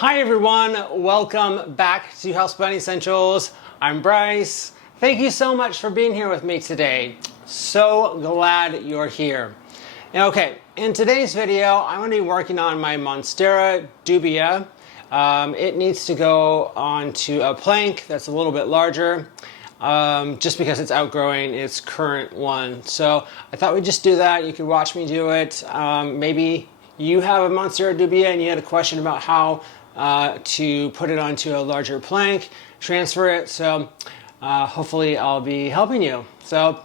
Hi everyone, welcome back to Houseplant Essentials. I'm Bryce. Thank you so much for being here with me today. So glad you're here. Okay, in today's video, I'm going to be working on my Monstera Dubia. It needs to go onto a plank that's a little bit larger, just because it's outgrowing its current one. So I thought we'd just do that. You could watch me do it. Maybe you have a Monstera Dubia and you had a question about how to put it onto a larger plank, transfer it. So hopefully I'll be helping you. So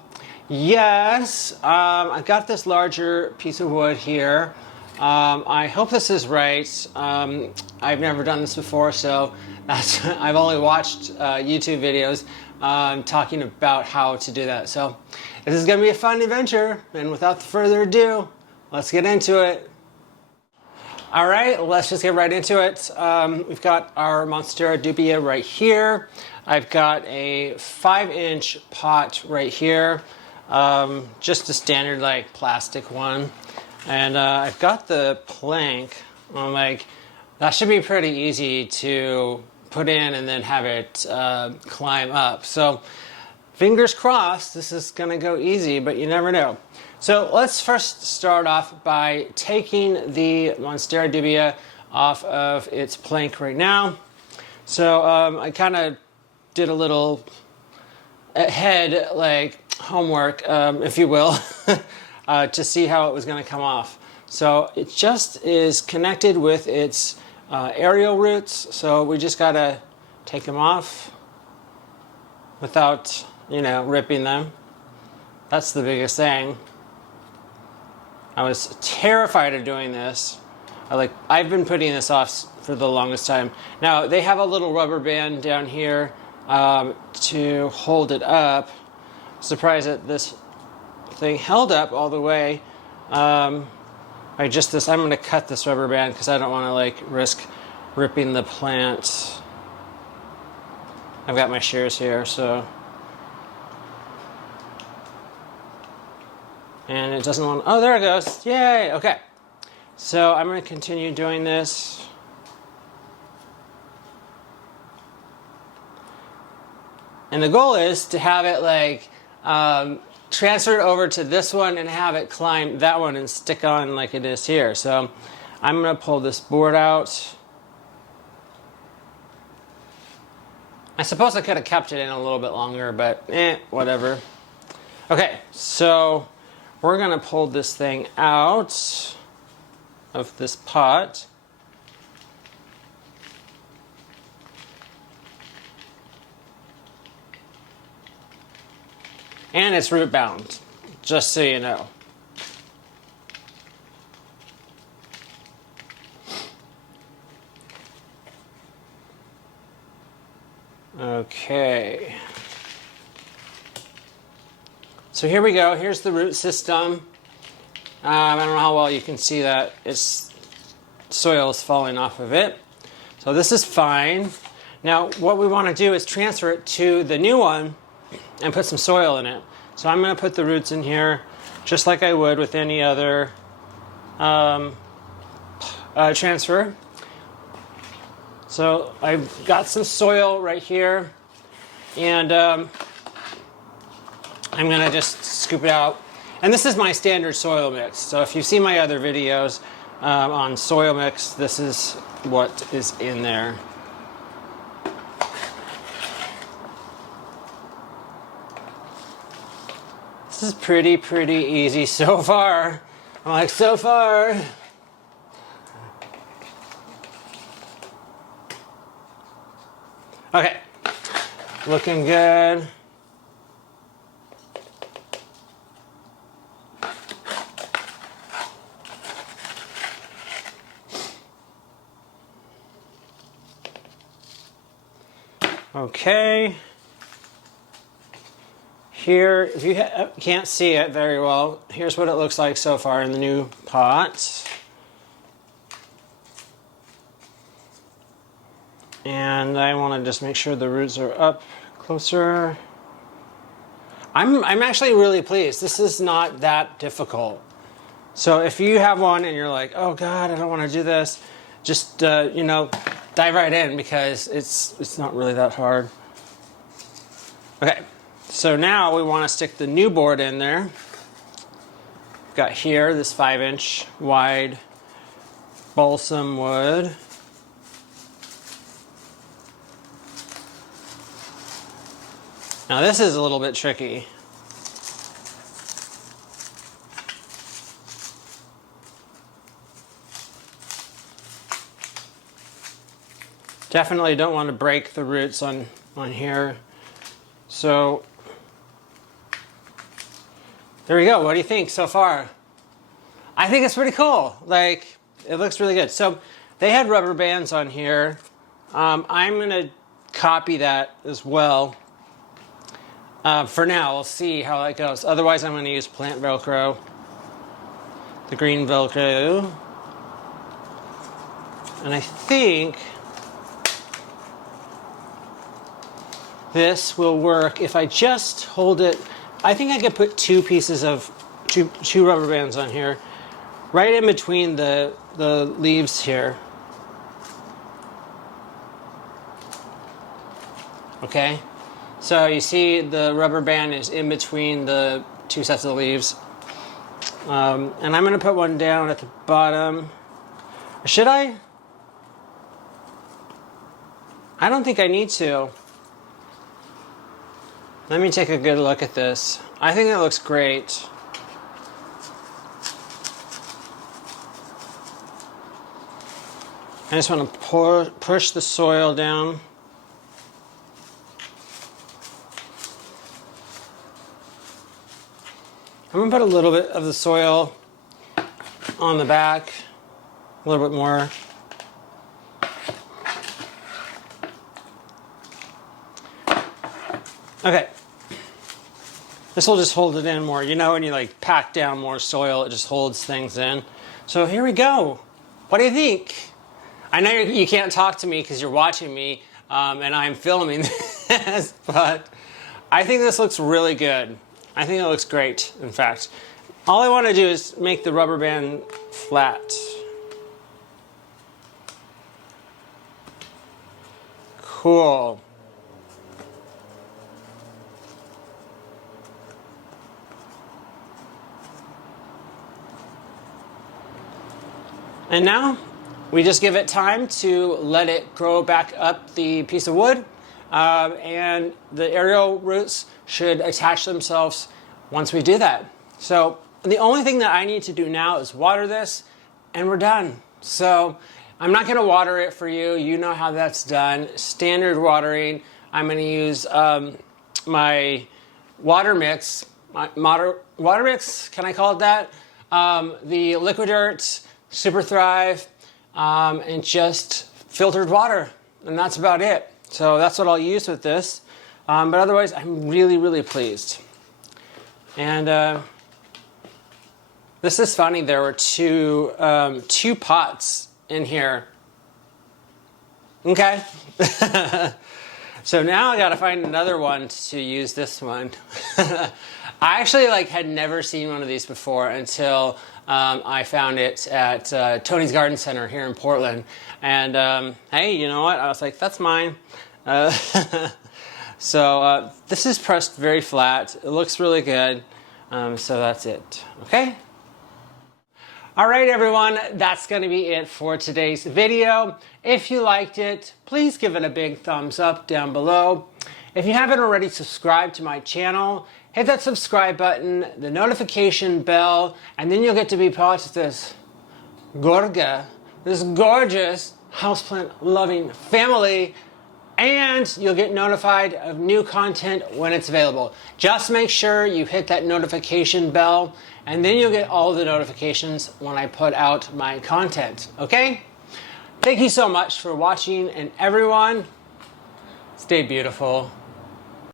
yes, I've got this larger piece of wood here. I hope this is right. I've never done this before, so I've only watched YouTube videos talking about how to do that. So this is going to be a fun adventure, and without further ado, let's get into it. All right, let's just get right into it. We've got our Monstera Dubia right here. I've got a 5-inch pot right here, just a standard like plastic one. And I've got the plank. I'm like, that should be pretty easy to put in and then have it climb up. So fingers crossed, this is gonna go easy, but you never know. So let's first start off by taking the Monstera Dubia off of its plank right now. So I kind of did a little head like homework, if you will, to see how it was going to come off. So it just is connected with its aerial roots. So we just got to take them off without, ripping them. That's the biggest thing. I was terrified of doing this. I've been putting this off for the longest time. Now they have a little rubber band down here to hold it up. Surprised that this thing held up all the way. I'm going to cut this rubber band because I don't want to risk ripping the plant. I've got my shears here, so. And it doesn't want, oh, there it goes. Yay, okay. So I'm going to continue doing this. And the goal is to have it transfer it over to this one and have it climb that one and stick on like it is here. So I'm going to pull this board out. I suppose I could have kept it in a little bit longer, but whatever. Okay, so we're going to pull this thing out of this pot. And it's root bound, just so you know. Okay. So here we go. Here's the root system. I don't know how well you can see that. Soil is falling off of it. So this is fine. Now what we want to do is transfer it to the new one and put some soil in it. So I'm going to put the roots in here just like I would with any other transfer. So I've got some soil right here, and I'm going to just scoop it out. And this is my standard soil mix. So if you see my other videos on soil mix, this is what is in there. This is pretty easy so far. I'm like, so far. Okay, looking good. Okay. Here, if you can't see it very well, here's what it looks like so far in the new pot. And I want to just make sure the roots are up closer. I'm actually really pleased. This is not that difficult. So if you have one and you're like, oh God, I don't want to do this, just, dive right in because it's not really that hard. Okay, so now we want to stick the new board in there. We've got here this 5-inch wide balsam wood. Now this is a little bit tricky. Definitely don't want to break the roots on here. So there we go. What do you think so far? I think it's pretty cool. Like, it looks really good. So they had rubber bands on here. I'm gonna copy that as well. For now, we'll see how that goes. Otherwise, I'm gonna use plant Velcro, the green Velcro. And I think this will work if I just hold it. I think I could put two rubber bands on here, right in between the leaves here. Okay, so you see the rubber band is in between the two sets of leaves. And I'm gonna put one down at the bottom. Should I? I don't think I need to. Let me take a good look at this. I think it looks great. I just want to push the soil down. I'm going to put a little bit of the soil on the back, a little bit more. Okay. This will just hold it in more. You know when you like pack down more soil, it just holds things in. So here we go. What do you think? I know you can't talk to me because you're watching me and I'm filming this, but I think this looks really good. I think it looks great, in fact. All I want to do is make the rubber band flat. Cool. And now we just give it time to let it grow back up the piece of wood, and the aerial roots should attach themselves once we do that. So the only thing that I need to do now is water this, and we're done. So I'm not going to water it for you. You know how that's done. Standard watering. I'm going to use my water mix. Water mix, can I call it that? The Liquid Dirt, Super Thrive, and just filtered water, and that's about it. So that's what I'll use with this, but otherwise I'm really, really pleased. And this is funny, there were two pots in here. Okay. So now I gotta find another one to use this one. I actually had never seen one of these before until I found it at Tony's Garden Center here in Portland. And hey, you know what? I was like, that's mine. So this is pressed very flat. It looks really good. So that's it. Okay? All right, everyone, that's going to be it for today's video. If you liked it, please give it a big thumbs up down below. If you haven't already subscribed to my channel, hit that subscribe button, the notification bell, and then you'll get to be part of this gorgeous houseplant loving family, and you'll get notified of new content when it's available. Just make sure you hit that notification bell, and then you'll get all the notifications when I put out my content, okay? Thank you so much for watching, and everyone, stay beautiful.